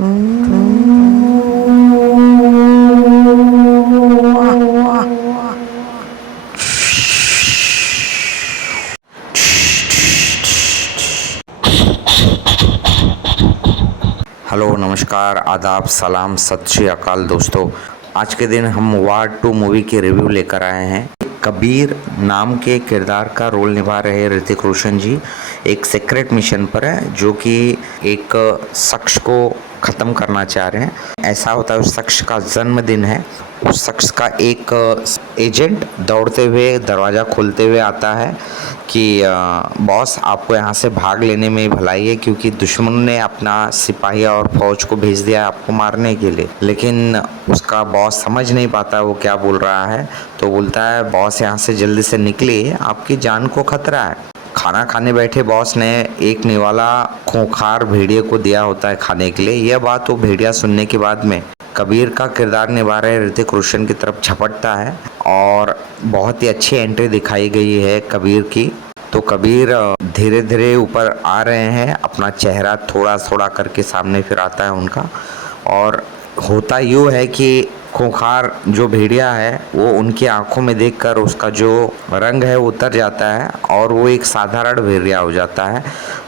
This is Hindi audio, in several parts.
हेलो, नमस्कार, आदाब, सलाम, सत श्री अकाल दोस्तों। आज के दिन हम वार 2 मूवी की रिव्यू लेकर आए हैं। कबीर नाम के किरदार का रोल निभा रहे ऋतिक रोशन जी एक सीक्रेट मिशन पर है, जो कि एक शख्स को ख़त्म करना चाह रहे हैं। ऐसा होता है, उस शख्स का जन्मदिन है। उस शख्स का एक एजेंट दौड़ते हुए दरवाज़ा खोलते हुए आता है कि बॉस, आपको यहाँ से भाग लेने में भलाई है, क्योंकि दुश्मन ने अपना सिपाही और फौज को भेज दिया है आपको मारने के लिए। लेकिन उसका बॉस समझ नहीं पाता वो क्या बोल रहा है, तो बोलता है, बॉस यहाँ से जल्दी से निकलिए, आपकी जान को खतरा है। खाना खाने बैठे बॉस ने एक निवाला खूंखार भेड़िए को दिया होता है खाने के लिए। यह बात वो भेड़िया सुनने के बाद में कबीर का किरदार निभा रहे ऋतिक रोशन की तरफ झपटता है और बहुत ही अच्छी एंट्री दिखाई गई है कबीर की। तो कबीर धीरे धीरे ऊपर आ रहे हैं, अपना चेहरा थोड़ा थोड़ा करके सामने फिर आता है उनका। और होता यूँ है कि खूंखार जो भेड़िया है वो उनकी आंखों में देखकर उसका जो रंग है वो उतर जाता है और वो एक साधारण भेड़िया हो जाता है,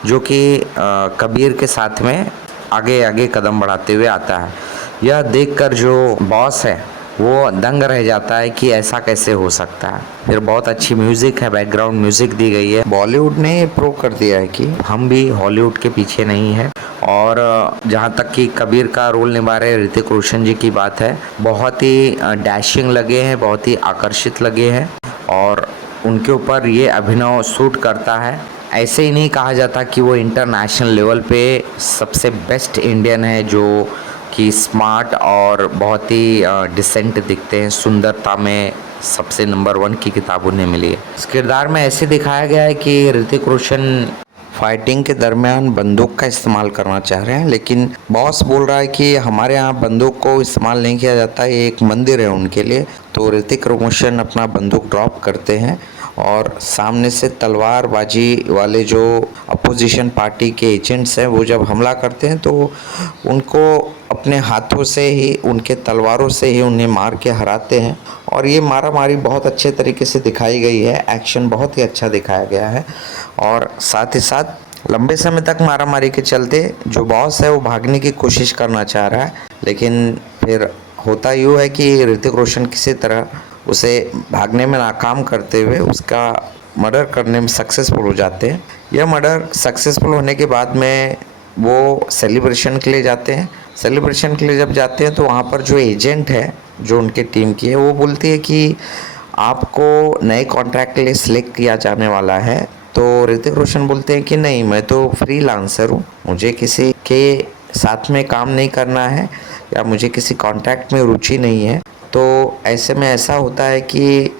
जो कि कबीर के साथ में आगे आगे कदम बढ़ाते हुए आता है। यह देखकर जो बॉस है वो दंग रह जाता है कि ऐसा कैसे हो सकता है। फिर बहुत अच्छी म्यूजिक है, बैकग्राउंड म्यूजिक दी गई है। बॉलीवुड ने प्रूव कर दिया है कि हम भी हॉलीवुड के पीछे नहीं है। और जहाँ तक कि कबीर का रोल निभा रहे ऋतिक रोशन जी की बात है, बहुत ही डैशिंग लगे हैं, बहुत ही आकर्षित लगे हैं और उनके ऊपर ये अभिनव सूट करता है। ऐसे ही नहीं कहा जाता कि वो इंटरनेशनल लेवल पे सबसे बेस्ट इंडियन है, जो कि स्मार्ट और बहुत ही डिसेंट दिखते हैं। सुंदरता में सबसे नंबर 1 की किताब उन्हें मिली है। इस किरदार में ऐसे दिखाया गया है कि ऋतिक रोशन फाइटिंग के दरमियान बंदूक का इस्तेमाल करना चाह रहे हैं, लेकिन बॉस बोल रहा है कि हमारे यहाँ बंदूक को इस्तेमाल नहीं किया जाता, ये एक मंदिर है उनके लिए। तो ऋतिक रोशन अपना बंदूक ड्रॉप करते हैं और सामने से तलवारबाजी वाले जो अपोजिशन पार्टी के एजेंट्स हैं वो जब हमला करते हैं तो उनको अपने हाथों से ही, उनके तलवारों से ही उन्हें मार के हराते हैं। और ये मारा मारी बहुत अच्छे तरीके से दिखाई गई है, एक्शन बहुत ही अच्छा दिखाया गया है। और साथ ही साथ लंबे समय तक मारा मारी के चलते जो बॉस है वो भागने की कोशिश करना चाह रहा है, लेकिन फिर होता यूँ है कि ऋतिक रोशन किसी तरह उसे भागने में नाकाम करते हुए उसका मर्डर करने में सक्सेसफुल हो जाते हैं। यह मर्डर सक्सेसफुल होने के बाद में वो सेलिब्रेशन के लिए जाते हैं। सेलिब्रेशन के लिए जब जाते हैं तो वहाँ पर जो एजेंट है, जो उनके टीम की है, वो बोलती है कि आपको नए कॉन्ट्रैक्ट के लिए सिलेक्ट किया जाने वाला है। तो ऋतिक रोशन बोलते हैं कि नहीं, मैं तो फ्रीलांसर हूँ, मुझे किसी के साथ में काम नहीं करना है या मुझे किसी कॉन्ट्रैक्ट में रुचि नहीं है। तो ऐसे में ऐसा होता है कि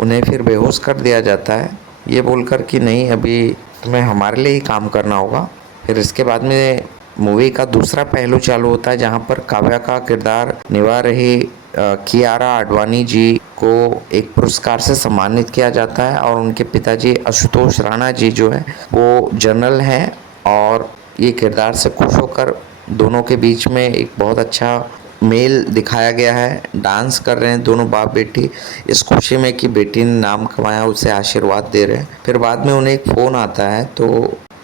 उन्हें फिर बेहोश कर दिया जाता है, ये बोलकर कि नहीं, अभी तुम्हें हमारे लिए ही काम करना होगा। फिर इसके बाद में मूवी का दूसरा पहलू चालू होता है, जहाँ पर काव्या का किरदार निभा रही कियारा आडवाणी जी को एक पुरस्कार से सम्मानित किया जाता है और उनके पिताजी आशुतोष राणा जी जो है वो जनरल हैं और ये किरदार से खुश होकर दोनों के बीच में एक बहुत अच्छा मेल दिखाया गया है। डांस कर रहे हैं दोनों बाप बेटी, इस खुशी में कि बेटी ने नाम कमाया, उसे आशीर्वाद दे रहे हैं। फिर बाद में उन्हें एक फ़ोन आता है तो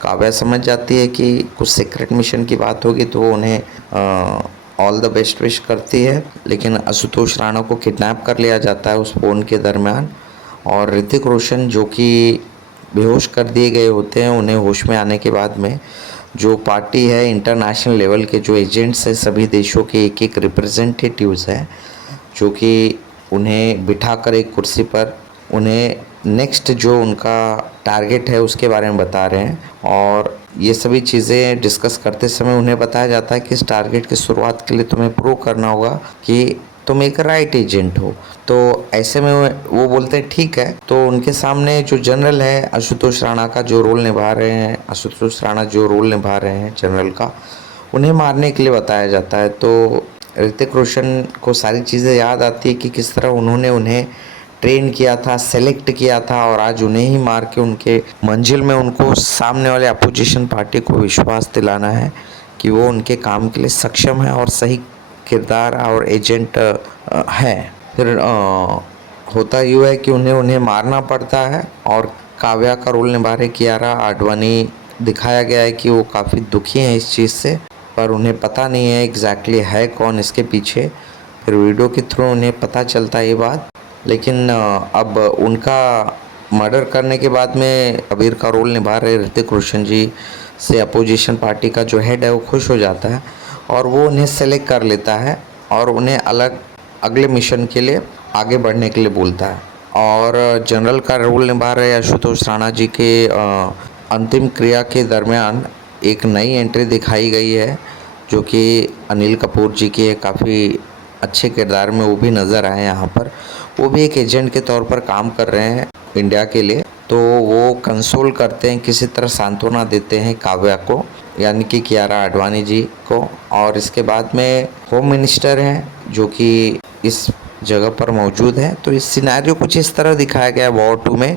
काव्या समझ जाती है कि कुछ सीक्रेट मिशन की बात होगी, तो वो उन्हें ऑल द बेस्ट विश करती है। लेकिन आशुतोष राणा को किडनैप कर लिया जाता है उस फ़ोन के दरमियान और ऋतिक रोशन, जो कि बेहोश कर दिए गए होते हैं, उन्हें होश में आने के बाद में जो पार्टी है, इंटरनेशनल लेवल के जो एजेंट्स हैं, सभी देशों के एक एक रिप्रेजेंटेटिव्स हैं, जो कि उन्हें बिठाकर एक कुर्सी पर उन्हें नेक्स्ट जो उनका टारगेट है उसके बारे में बता रहे हैं। और ये सभी चीज़ें डिस्कस करते समय उन्हें बताया जाता है कि इस टारगेट की शुरुआत के लिए तुम्हें प्रूव करना होगा कि तुम एक राइट एजेंट हो। तो ऐसे में वो बोलते हैं ठीक है। तो उनके सामने जो जनरल है आशुतोष राणा का जो रोल निभा रहे हैं, आशुतोष राणा जो रोल निभा रहे हैं जनरल का, उन्हें मारने के लिए बताया जाता है। तो ऋतिक रोशन को सारी चीज़ें याद आती है कि किस तरह उन्होंने उन्हें ट्रेन किया था, सेलेक्ट किया था और आज उन्हें ही मार के उनके मंजिल में उनको सामने वाले अपोजिशन पार्टी को विश्वास दिलाना है कि वो उनके काम के लिए सक्षम है और सही किरदार और एजेंट है। फिर होता यूँ है कि उन्हें मारना पड़ता है और काव्या का रोल निभा रही कियारा आडवाणी दिखाया गया है कि वो काफ़ी दुखी हैं इस चीज़ से, पर उन्हें पता नहीं है एग्जैक्टली है कौन इसके पीछे। फिर वीडियो के थ्रू उन्हें पता चलता है ये बात, लेकिन अब उनका मर्डर करने के बाद में कबीर का रोल निभा रहे ऋतिक रोशन जी से अपोजिशन पार्टी का जो हेड है वो खुश हो जाता है और वो उन्हें सेलेक्ट कर लेता है और उन्हें अगले मिशन के लिए आगे बढ़ने के लिए बोलता है। और जनरल का रोल निभा रहे आशुतोष राणा जी के अंतिम क्रिया के दरमियान एक नई एंट्री दिखाई गई है जो कि अनिल कपूर जी के काफ़ी अच्छे किरदार में वो भी नज़र आए यहाँ पर। वो भी एक एजेंट के तौर पर काम कर रहे हैं इंडिया के लिए, तो वो कंसोल करते हैं, किसी तरह सांत्वना देते हैं काव्या को, यानी कि कियारा आडवाणी जी को। और इसके बाद में होम मिनिस्टर हैं जो कि इस जगह पर मौजूद है। तो इस सिनेरियो कुछ इस तरह दिखाया गया वॉर 2 में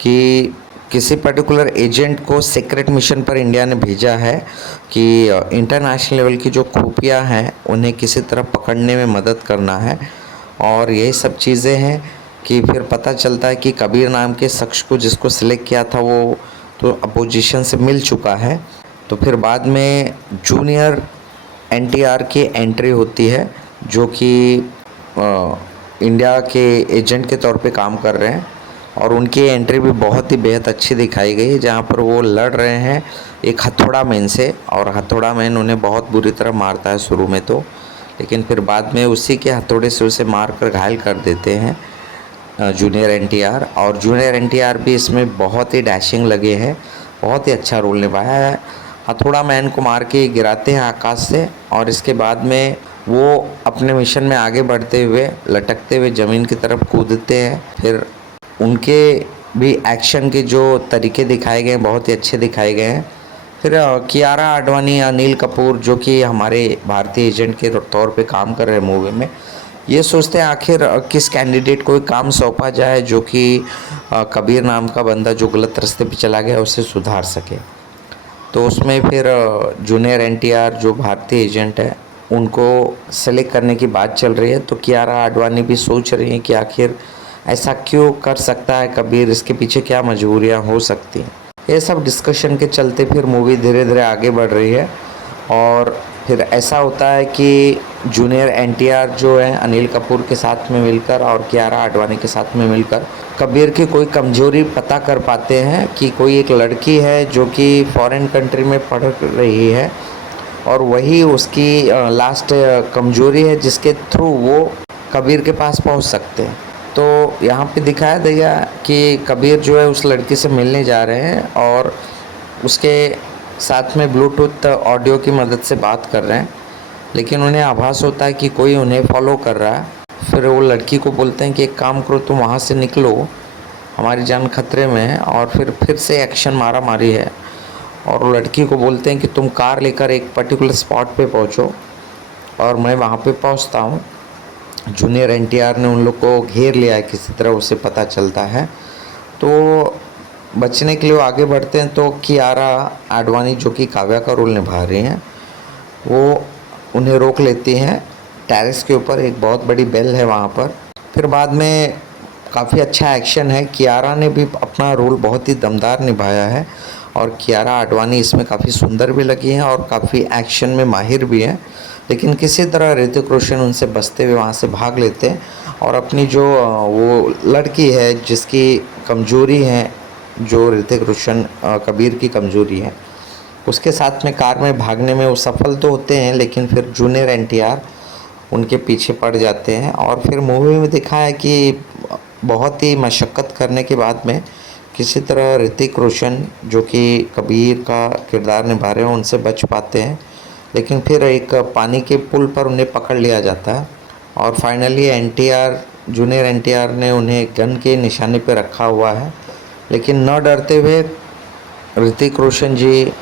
कि किसी पर्टिकुलर एजेंट को सीक्रेट मिशन पर इंडिया ने भेजा है कि इंटरनेशनल लेवल की जो खुफिया हैं उन्हें किसी तरह पकड़ने में मदद करना है। और यही सब चीज़ें हैं कि फिर पता चलता है कि कबीर नाम के शख्स को जिसको सिलेक्ट किया था वो तो अपोजिशन से मिल चुका है। तो फिर बाद में जूनियर एनटीआर की एंट्री होती है जो कि इंडिया के एजेंट के तौर पे काम कर रहे हैं और उनकी एंट्री भी बहुत ही बेहद अच्छी दिखाई गई है, जहाँ पर वो लड़ रहे हैं एक हथौड़ा मैन से और हथौड़ा मैन उन्हें बहुत बुरी तरह मारता है शुरू में तो, लेकिन फिर बाद में उसी के हथौड़े से उसे मार कर घायल कर देते हैं जूनियर एनटीआर। और जूनियर एनटीआर भी इसमें बहुत ही डैशिंग लगे हैं, बहुत ही अच्छा रोल निभाया है। हथौड़ा मैन को मार के गिराते हैं आकाश से और इसके बाद में वो अपने मिशन में आगे बढ़ते हुए लटकते हुए ज़मीन की तरफ कूदते हैं। फिर उनके भी एक्शन के जो तरीके दिखाए गए हैं बहुत ही अच्छे दिखाए गए हैं। फिर कियारा आडवाणी, अनिल कपूर जो कि हमारे भारतीय एजेंट के तौर पे काम कर रहे हैं मूवी में, ये सोचते हैं आखिर किस कैंडिडेट को काम सौंपा जाए जो कि कबीर नाम का बंदा जो गलत रास्ते पे चला गया उसे सुधार सके। तो उसमें फिर जूनियर एनटीआर जो भारतीय एजेंट है उनको सेलेक्ट करने की बात चल रही है। तो कियारा आडवाणी भी सोच रही हैं कि आखिर ऐसा क्यों कर सकता है कबीर, इसके पीछे क्या मजबूरियां हो सकती हैं। ये सब डिस्कशन के चलते फिर मूवी धीरे धीरे आगे बढ़ रही है और फिर ऐसा होता है कि जूनियर एनटीआर जो है अनिल कपूर के साथ में मिलकर और कियारा आडवाणी के साथ में मिलकर कबीर की कोई कमजोरी पता कर पाते हैं कि कोई एक लड़की है जो कि फॉरेन कंट्री में पढ़ रही है और वही उसकी लास्ट कमजोरी है जिसके थ्रू वो कबीर के पास पहुंच सकते हैं। तो यहाँ पे दिखाया गया कि कबीर जो है उस लड़की से मिलने जा रहे हैं और उसके साथ में ब्लूटूथ ऑडियो की मदद से बात कर रहे हैं, लेकिन उन्हें आभास होता है कि कोई उन्हें फॉलो कर रहा है। फिर वो लड़की को बोलते हैं कि एक काम करो, तुम वहाँ से निकलो, हमारी जान खतरे में है। और फिर से एक्शन मारा मारी है और वो लड़की को बोलते हैं कि तुम कार लेकर एक पर्टिकुलर स्पॉट पे पहुँचो और मैं वहाँ पे पहुँचता हूँ। जूनियर एनटीआर ने उन लोग को घेर लिया है, किसी तरह उसे पता चलता है। तो बचने के लिए वो आगे बढ़ते हैं तो कियारा आडवाणी जो कि काव्या का रोल निभा रही हैं वो उन्हें रोक लेती हैं टेरेस के ऊपर, एक बहुत बड़ी बेल है वहाँ पर। फिर बाद में काफ़ी अच्छा एक्शन है, कियारा ने भी अपना रोल बहुत ही दमदार निभाया है और कियारा आडवाणी इसमें काफ़ी सुंदर भी लगी हैं और काफ़ी एक्शन में माहिर भी हैं। लेकिन किसी तरह ऋतिक रोशन उनसे बचते हुए वहाँ से भाग लेते हैं और अपनी जो वो लड़की है जिसकी कमजोरी है, जो ऋतिक रोशन कबीर की कमजोरी है, उसके साथ में कार में भागने में वो सफल तो होते हैं, लेकिन फिर जूनियर एनटीआर उनके पीछे पड़ जाते हैं। और फिर मूवी में दिखा है कि बहुत ही मशक्क़त करने के बाद में किसी तरह ऋतिक रोशन जो कि कबीर का किरदार निभा रहे हैं उनसे बच पाते हैं, लेकिन फिर एक पानी के पुल पर उन्हें पकड़ लिया जाता है और फाइनली जूनियर एनटीआर ने उन्हें गन के निशाने पर रखा हुआ है। लेकिन न डरते हुए ऋतिक रोशन जी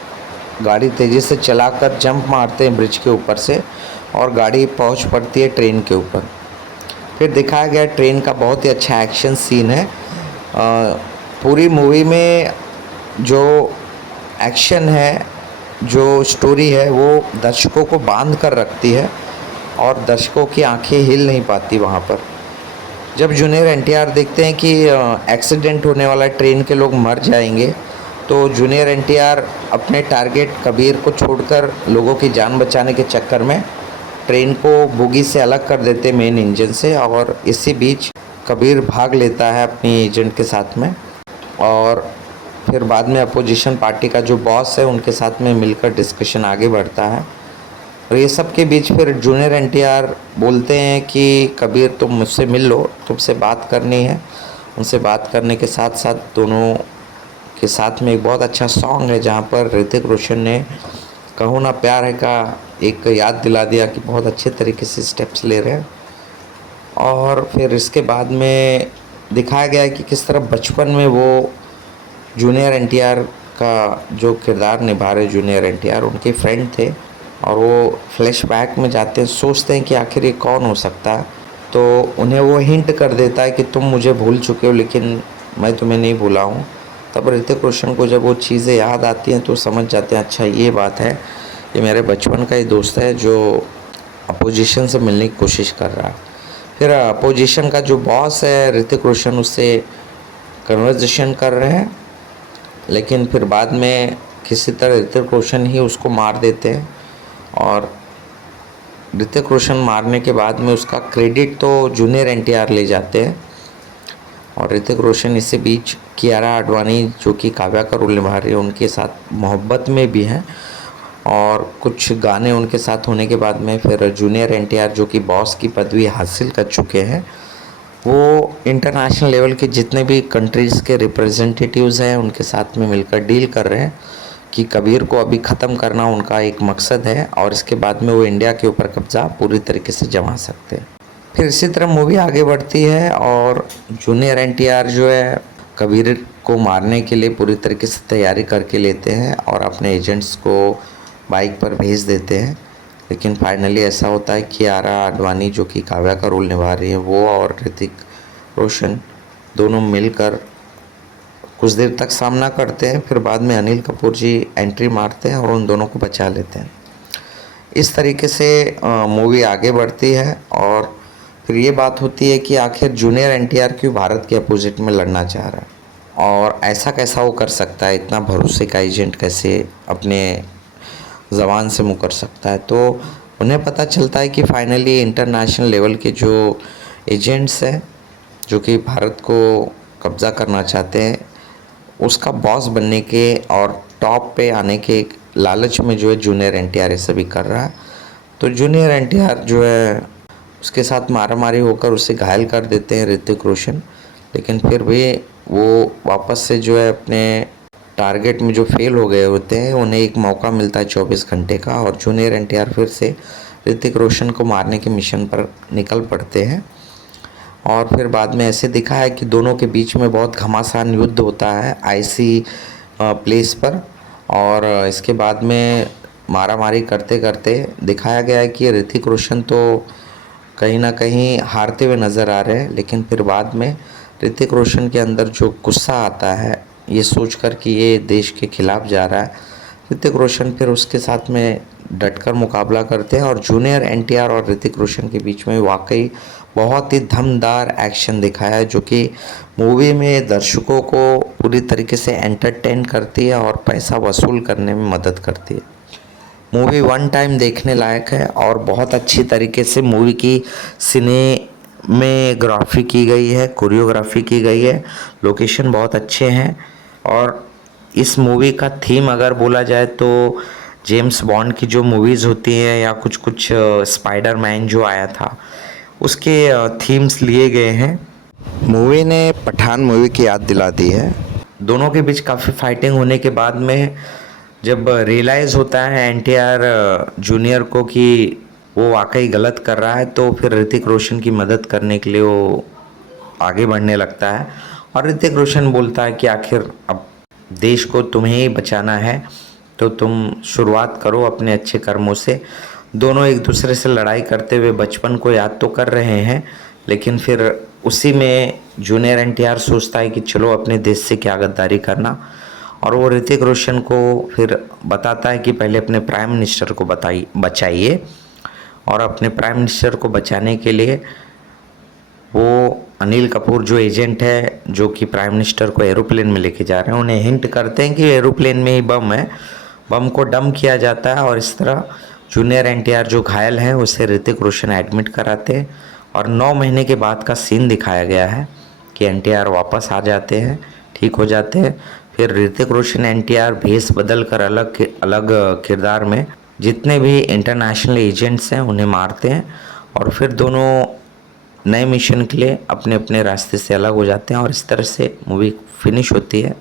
गाड़ी तेज़ी से चलाकर जंप मारते हैं ब्रिज के ऊपर से और गाड़ी पहुंच पड़ती है ट्रेन के ऊपर। फिर दिखाया गया ट्रेन का बहुत ही अच्छा एक्शन सीन है। पूरी मूवी में जो एक्शन है जो स्टोरी है वो दर्शकों को बांध कर रखती है और दर्शकों की आंखें हिल नहीं पाती वहाँ पर। जब जूनियर एनटीआर देखते हैं कि एक्सीडेंट होने वाला है, ट्रेन के लोग मर जाएंगे, तो जूनियर एनटीआर अपने टारगेट कबीर को छोड़कर लोगों की जान बचाने के चक्कर में ट्रेन को बोगी से अलग कर देते मेन इंजन से, और इसी बीच कबीर भाग लेता है अपनी एजेंट के साथ में। और फिर बाद में अपोजिशन पार्टी का जो बॉस है उनके साथ में मिलकर डिस्कशन आगे बढ़ता है। और ये सब के बीच फिर जूनियर एनटीआर बोलते हैं कि कबीर तुम मुझसे मिल लो, तुमसे बात करनी है। उनसे बात करने के साथ साथ दोनों के साथ में एक बहुत अच्छा सॉन्ग है जहाँ पर ऋतिक रोशन ने कहो ना प्यार है का एक याद दिला दिया कि बहुत अच्छे तरीके से स्टेप्स ले रहे हैं। और फिर इसके बाद में दिखाया गया है कि किस तरह बचपन में वो जूनियर एनटीआर का जो किरदार निभा रहे जूनियर एनटीआर उनके फ्रेंड थे, और वो फ्लैशबैक में जाते हैं, सोचते हैं कि आखिर ये कौन हो सकता है। तो उन्हें वो हिंट कर देता है कि तुम मुझे भूल चुके हो लेकिन मैं तुम्हें नहीं भूला हूँ। तब ऋतिक रोशन को जब वो चीज़ें याद आती हैं तो समझ जाते हैं अच्छा ये बात है, ये मेरे बचपन का ही दोस्त है जो अपोजिशन से मिलने की कोशिश कर रहा है। फिर अपोजिशन का जो बॉस है ऋतिक रोशन उससे कन्वर्सेशन कर रहे हैं, लेकिन फिर बाद में किसी तरह ऋतिक रोशन ही उसको मार देते हैं। और ऋतिक रोशन मारने के बाद में उसका क्रेडिट तो जूनियर एनटीआर ले जाते हैं। और ऋतिक रोशन इसी बीच कियारा आडवाणी जो कि काव्या का रोल निभा रही है उनके साथ मोहब्बत में भी हैं, और कुछ गाने उनके साथ होने के बाद में फिर जूनियर एनटीआर जो कि बॉस की पदवी हासिल कर चुके हैं, वो इंटरनेशनल लेवल के जितने भी कंट्रीज़ के रिप्रेजेंटेटिव्स हैं उनके साथ में मिलकर डील कर रहे हैं कि कबीर को अभी ख़त्म करना उनका एक मकसद है, और इसके बाद में वो इंडिया के ऊपर कब्ज़ा पूरी तरीके से जमा सकते हैं। फिर इसी तरह मूवी आगे बढ़ती है और जूनियर एनटीआर जो है कबीर को मारने के लिए पूरी तरीके से तैयारी करके लेते हैं और अपने एजेंट्स को बाइक पर भेज देते हैं। लेकिन फाइनली ऐसा होता है कि कियारा आडवाणी जो कि काव्या का रोल निभा रही है वो और ऋतिक रोशन दोनों मिलकर कुछ देर तक सामना करते हैं। फिर बाद में अनिल कपूर जी एंट्री मारते हैं और उन दोनों को बचा लेते हैं। इस तरीके से मूवी आगे बढ़ती है और फिर ये बात होती है कि आखिर जूनियर एनटीआर क्यों भारत के अपोजिट में लड़ना चाह रहा है और ऐसा कैसा वो कर सकता है, इतना भरोसे का एजेंट कैसे अपने ज़बान से मुँह कर सकता है। तो उन्हें पता चलता है कि फाइनली इंटरनेशनल लेवल के जो एजेंट्स हैं जो कि भारत को कब्ज़ा करना चाहते हैं उसका बॉस बनने के और टॉप पे आने के लालच में जो है जूनियर एनटीआर ये सभी कर रहा है। तो जूनियर एनटीआर जो है उसके साथ मारामारी होकर उसे घायल कर देते हैं ऋतिक रोशन, लेकिन फिर भी वो वापस से जो है अपने टारगेट में जो फेल हो गए होते हैं उन्हें एक मौका मिलता है 24 घंटे का, और जूनियर एनटीआर फिर से ऋतिक रोशन को मारने के मिशन पर निकल पड़ते हैं। और फिर बाद में ऐसे दिखा है कि दोनों के बीच में बहुत घमासान युद्ध होता है आईसी प्लेस पर, और इसके बाद में मारामारी करते करते दिखाया गया है कि ऋतिक रोशन तो कहीं ना कहीं हारते हुए नज़र आ रहे हैं। लेकिन फिर बाद में ऋतिक रोशन के अंदर जो गुस्सा आता है ये सोचकर कि ये देश के खिलाफ जा रहा है, ऋतिक रोशन फिर उसके साथ में डटकर मुकाबला करते हैं। और जूनियर एनटीआर और ऋतिक रोशन के बीच में वाकई बहुत ही धमदार एक्शन दिखाया है जो कि मूवी में दर्शकों को पूरी तरीके से एंटरटेन करती है और पैसा वसूल करने में मदद करती है। मूवी वन टाइम देखने लायक है और बहुत अच्छी तरीके से मूवी की सिनेमेग्राफी की गई है, कोरियोग्राफी की गई है, लोकेशन बहुत अच्छे हैं। और इस मूवी का थीम अगर बोला जाए तो जेम्स बॉन्ड की जो मूवीज़ होती हैं या कुछ कुछ स्पाइडरमैन जो आया था उसके थीम्स लिए गए हैं। मूवी ने पठान मूवी की याद दिला दी है। दोनों के बीच काफ़ी फाइटिंग होने के बाद में जब रियलाइज़ होता है एनटीआर जूनियर को कि वो वाकई गलत कर रहा है तो फिर ऋतिक रोशन की मदद करने के लिए वो आगे बढ़ने लगता है। और ऋतिक रोशन बोलता है कि आखिर अब देश को तुम्हें ही बचाना है तो तुम शुरुआत करो अपने अच्छे कर्मों से। दोनों एक दूसरे से लड़ाई करते हुए बचपन को याद तो कर रहे हैं, लेकिन फिर उसी में जूनियर एनटीआर सोचता है कि चलो अपने देश से क्या गद्दारी करना, और वो ऋतिक रोशन को फिर बताता है कि पहले अपने प्राइम मिनिस्टर को बचाइए, और अपने प्राइम मिनिस्टर को बचाने के लिए वो अनिल कपूर जो एजेंट है, जो कि प्राइम मिनिस्टर को एरोप्लेन में लेके जा रहे हैं, उन्हें हिंट करते हैं कि एरोप्लेन में ही बम है। बम को डंप किया जाता है और इस तरह जूनियर एनटीआर जो घायल हैं उसे ऋतिक रोशन एडमिट कराते हैं। और 9 महीने के बाद का सीन दिखाया गया है कि एनटीआर वापस आ जाते हैं, ठीक हो जाते हैं। फिर ऋतिक रोशन एनटीआर भेष बदल कर अलग अलग किरदार में जितने भी इंटरनेशनल एजेंट्स हैं उन्हें मारते हैं, और फिर दोनों नए मिशन के लिए अपने अपने रास्ते से अलग हो जाते हैं, और इस तरह से मूवी फिनिश होती है।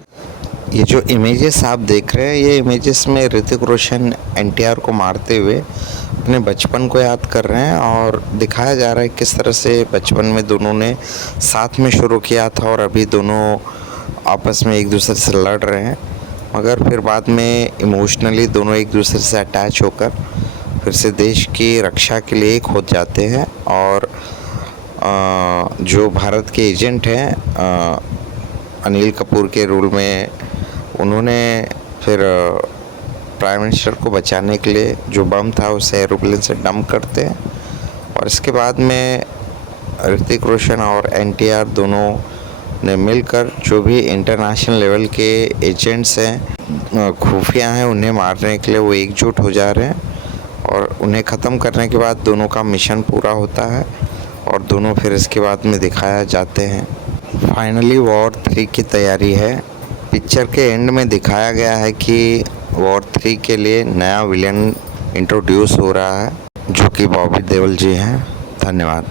ये जो इमेजेस आप देख रहे हैं, ये इमेजेस में ऋतिक रोशन एनटीआर को मारते हुए अपने बचपन को याद कर रहे हैं, और दिखाया जा रहा है किस तरह से बचपन में दोनों ने साथ में शुरू किया था और अभी दोनों आपस में एक दूसरे से लड़ रहे हैं, मगर फिर बाद में इमोशनली दोनों एक दूसरे से अटैच होकर फिर से देश की रक्षा के लिए एक हो जाते हैं। और जो भारत के एजेंट हैं अनिल कपूर के रोल में, उन्होंने फिर प्राइम मिनिस्टर को बचाने के लिए जो बम था उसे एरोप्लेन से डंप करते हैं, और इसके बाद में ऋतिक रोशन और एनटीआर दोनों ने मिलकर जो भी इंटरनेशनल लेवल के एजेंट्स हैं, खुफिया हैं, उन्हें मारने के लिए वो एकजुट हो जा रहे हैं, और उन्हें ख़त्म करने के बाद दोनों का मिशन पूरा होता है और दोनों फिर इसके बाद में दिखाया जाते हैं। फाइनली वॉर 3 की तैयारी है। पिक्चर के एंड में दिखाया गया है कि वॉर 3 के लिए नया विलेन इंट्रोड्यूस हो रहा है, जो कि बॉबी देओल जी हैं। धन्यवाद।